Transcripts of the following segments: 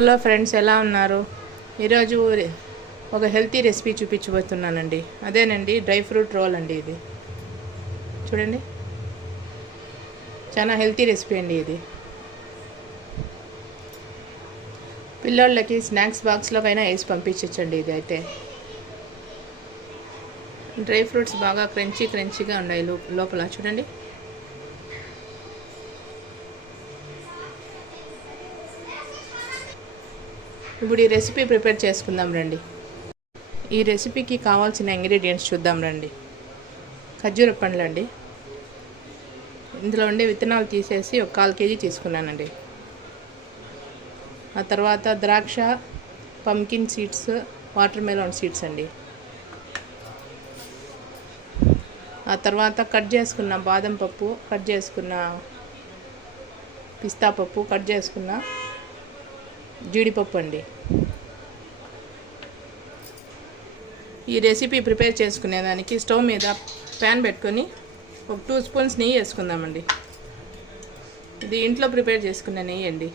Hello friends, ఎలా ఉన్నారు? ఈరోజు ఒక హెల్తీ రెసిపీ చూపించబోతున్నానండి. అదేనండి డ్రై ఫ్రూట్ రోల్ అండి. ఇది చూడండి, చాలా హెల్తీ రెసిపీ అండి. ఇది పిల్లోళ్ళకి స్నాక్స్ బాక్స్లోకైనా వేసి పంపించచ్చండి. ఇది అయితే డ్రై ఫ్రూట్స్ బాగా క్రంచీగా ఉన్నాయి లోపల. చూడండి, ఇప్పుడు ఈ రెసిపీ ప్రిపేర్ చేసుకుందాం రండి. ఈ రెసిపీకి కావాల్సిన ఇంగ్రీడియంట్స్ చూద్దాం రండి. ఖర్జూర పండ్లు అండి. ఇందులో ఉండే విత్తనాలు తీసేసి ఒక 1/4 kg తీసుకున్నానండి. ఆ తర్వాత ద్రాక్ష, pumpkin seeds, water melon seeds అండి. ఆ తర్వాత కట్ చేసుకున్న బాదం పప్పు, కట్ చేసుకున్న పిస్తా పప్పు, కట్ చేసుకున్న జీడిపప్పు అండి. ఈ రెసిపీ ప్రిపేర్ చేసుకునేదానికి స్టవ్ మీద ప్యాన్ పెట్టుకొని ఒక 2 స్పూన్స్ నెయ్యి వేసుకుందామండి. ఇది ఇంట్లో ప్రిపేర్ చేసుకున్న నెయ్యి అండి.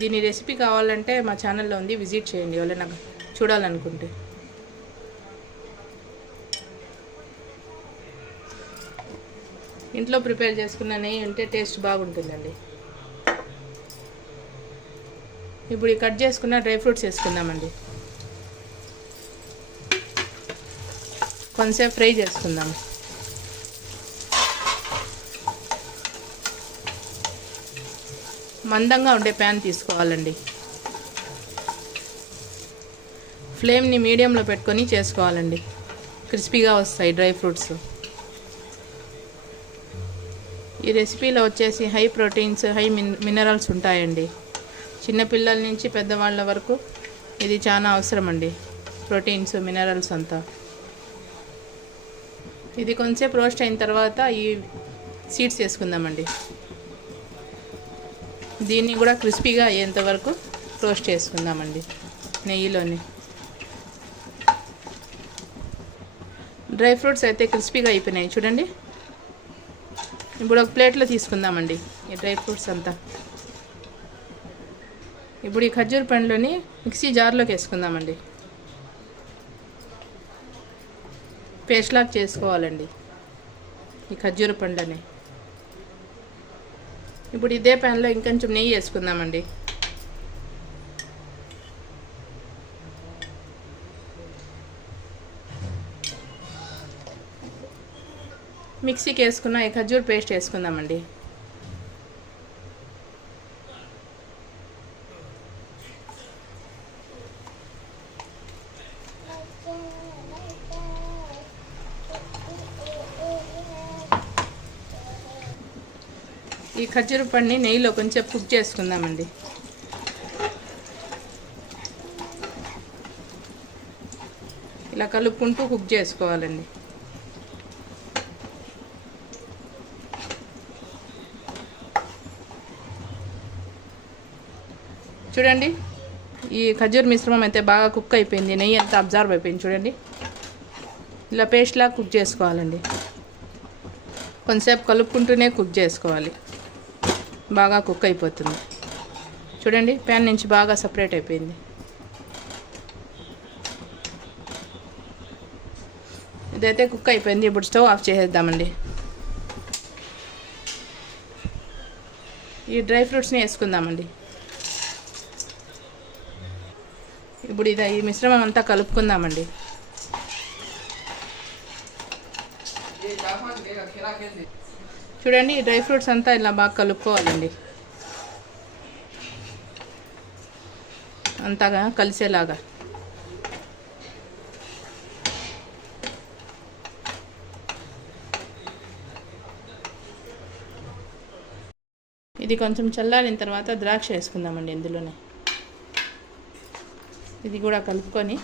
దీని రెసిపీ కావాలంటే మా ఛానల్లో ఉంది, విజిట్ చేయండి ఎవరైనా చూడాలనుకుంటే. ఇంట్లో ప్రిపేర్ చేసుకున్న నెయ్యి ఉంటే టేస్ట్ బాగుంటుందండి. ఇప్పుడు ఈ కట్ చేసుకున్న డ్రై ఫ్రూట్స్ వేసుకుందామండి. కొంచెంసేపు ఫ్రై చేసుకుందాం. మందంగా ఉండే ప్యాన్ తీసుకోవాలండి. ఫ్లేమ్ని మీడియంలో పెట్టుకొని చేసుకోవాలండి. క్రిస్పీగా వస్తాయి డ్రై ఫ్రూట్స్. ఈ రెసిపీలో వచ్చేసి హై ప్రోటీన్స్, హై మినరల్స్ ఉంటాయండి. చిన్నపిల్లల నుంచి పెద్దవాళ్ళ వరకు ఇది చాలా అవసరం అండి, ప్రోటీన్స్, మినరల్స్ అంతా. ఇది కొంచెంసేపు రోస్ట్ అయిన తర్వాత ఈ సీడ్స్ వేసుకుందామండి. దీన్ని కూడా క్రిస్పీగా అయ్యేంత వరకు రోస్ట్ చేసుకుందామండి నెయ్యిలోని. డ్రై ఫ్రూట్స్ అయితే క్రిస్పీగా అయిపోయినాయి చూడండి. ఇప్పుడు ఒక ప్లేట్లో తీసుకుందామండి ఈ డ్రై ఫ్రూట్స్ అంతా. ఇప్పుడు ఈ ఖర్జూర పండ్లని మిక్సీ జార్లోకి వేసుకుందామండి. పేస్ట్ లాగా చేసుకోవాలండి ఈ ఖర్జూర పండ్లని. ఇప్పుడు ఇదే ప్యాన్లో ఇంకొంచెం నెయ్యి వేసుకుందామండి. మిక్సీకి వేసుకున్న ఈ ఖర్జూర పేస్ట్ వేసుకుందామండి. ఈ ఖర్జూర పండుని నెయ్యిలో కొంచెం కుక్ చేసుకుందామండి. ఇలా కలుపుకుంటూ కుక్ చేసుకోవాలండి. చూడండి, ఈ ఖర్జూర మిశ్రమం అయితే బాగా కుక్ అయిపోయింది. నెయ్యి అంతా అబ్జర్వ్ అయిపోయింది చూడండి. ఇలా పేస్ట్లా కుక్ చేసుకోవాలండి. కొంచెంసేపు కలుపుకుంటూనే కుక్ చేసుకోవాలి. బాగా కుక్ అయిపోతుంది చూడండి. ప్యాన్ నుంచి బాగా సపరేట్ అయిపోయింది. ఇదైతే కుక్ అయిపోయింది. ఇప్పుడు స్టవ్ ఆఫ్ చేసేద్దామండి. ఈ డ్రై ఫ్రూట్స్ని వేసుకుందామండి. ఇప్పుడు ఈ మిశ్రమం అంతా కలుపుకుందామండి. చూడండి, ఈ డ్రై ఫ్రూట్స్ అంతా ఇలా బాగా కలుపుకోవాలండి, అంతగా కలిసేలాగా. ఇది కొంచెం చల్లారిన తర్వాత ద్రాక్ష వేసుకుందామండి ఇందులోనే. ఇది కూడా కలుపుకొని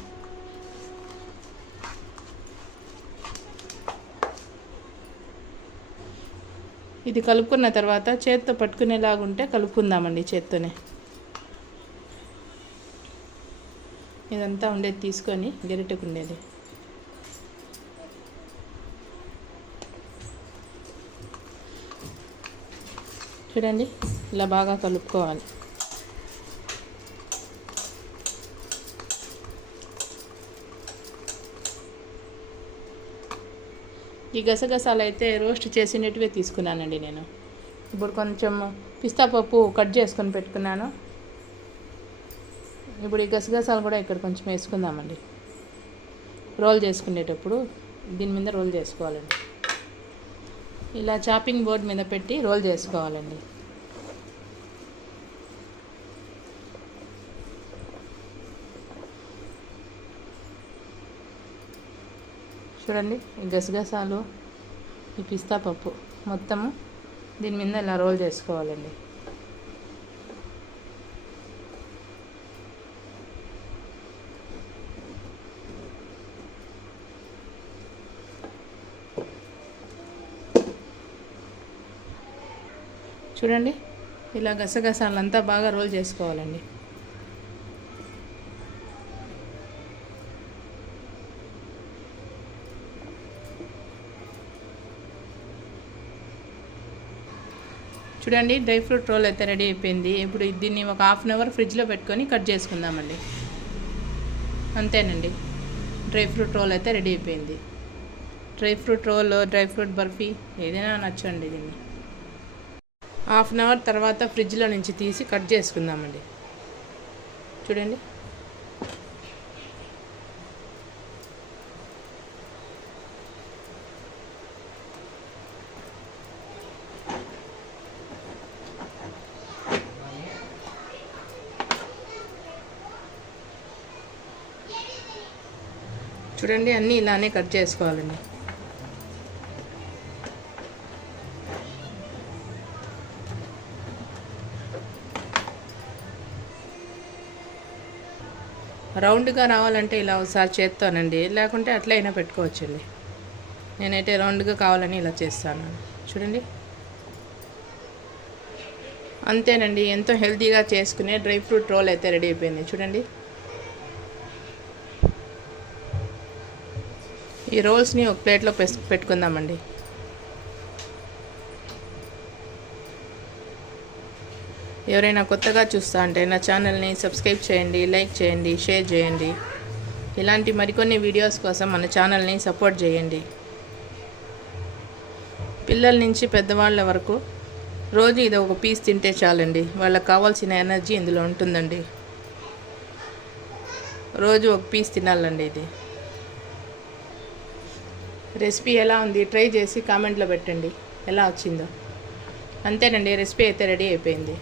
ఇది కలుపుకున్న తర్వాత చేత్తో పట్టుకునేలాగుంటే కలుపుకుందామండి. చేత్తోనే ఇదంతా ఉండేది తీసుకొని గరిటెకు ఉండేది చూడండి, ఇలా బాగా కలుపుకోవాలి. ఈ గసగసాలు అయితే రోస్ట్ చేసినట్టువే తీసుకున్నానండి నేను. ఇప్పుడు కొంచెం పిస్తా పప్పు కట్ చేసుకొని పెట్టుకున్నాను. ఇప్పుడు ఈ గసగసాలు కూడా ఇక్కడ కొంచెం వేసుకుందామండి. రోల్ చేసుకునేటప్పుడు దీని మీద రోల్ చేసుకోవాలండి. ఇలా చాపింగ్ బోర్డ్ మీద పెట్టి రోల్ చేసుకోవాలండి. చూడండి, ఈ గసగసాలు, ఈ పిస్తా పప్పు మొత్తము దీని మీద ఇలా రోల్ చేసుకోవాలండి. చూడండి, ఇలా గసగసాలంతా బాగా రోల్ చేసుకోవాలండి. చూడండి, డ్రై ఫ్రూట్ రోల్ అయితే రెడీ అయిపోయింది. ఇప్పుడు దీన్ని ఒక హాఫ్ అన్ అవర్ ఫ్రిడ్జ్లో పెట్టుకొని కట్ చేసుకుందామండి. అంతేనండి, డ్రై ఫ్రూట్ రోల్ అయితే రెడీ అయిపోయింది. Dry fruit role, dry fruit barfi ఏదైనా నచ్చండి. దీన్ని హాఫ్ అన్ అవర్ తర్వాత ఫ్రిడ్జ్లో నుంచి తీసి కట్ చేసుకుందామండి. చూడండి, చూడండి అన్నీ ఇలానే కట్ చేసుకోవాలండి. రౌండ్గా రావాలంటే ఇలా ఒకసారి చేస్తానండి, లేకుంటే అట్లయినా పెట్టుకోవచ్చండి. నేనైతే రౌండ్గా కావాలని ఇలా చేస్తాను. చూడండి, అంతేనండి, ఎంతో హెల్తీగా చేసుకునే డ్రై ఫ్రూట్ రోల్ అయితే రెడీ అయిపోయింది. చూడండి, ఈ రోల్స్ని ఒక ప్లేట్లో పెట్టుకుందామండి. ఎవరైనా కొత్తగా చూస్తా అంటే నా ఛానల్ని సబ్స్క్రైబ్ చేయండి, లైక్ చేయండి, షేర్ చేయండి. ఇలాంటి మరికొన్ని వీడియోస్ కోసం మన ఛానల్ని సపోర్ట్ చేయండి. పిల్లల నుంచి పెద్దవాళ్ళ వరకు రోజు ఇది ఒక పీస్ తింటే చాలండి. వాళ్ళకి కావాల్సిన ఎనర్జీ ఇందులో ఉంటుందండి. రోజు ఒక పీస్ తినాలండి. ఇది రెసిపీ ఎలా ఉంది ట్రై చేసి కామెంట్లో పెట్టండి ఎలా వచ్చిందో. అంతేనండి, రెసిపీ అయితే రెడీ అయిపోయింది.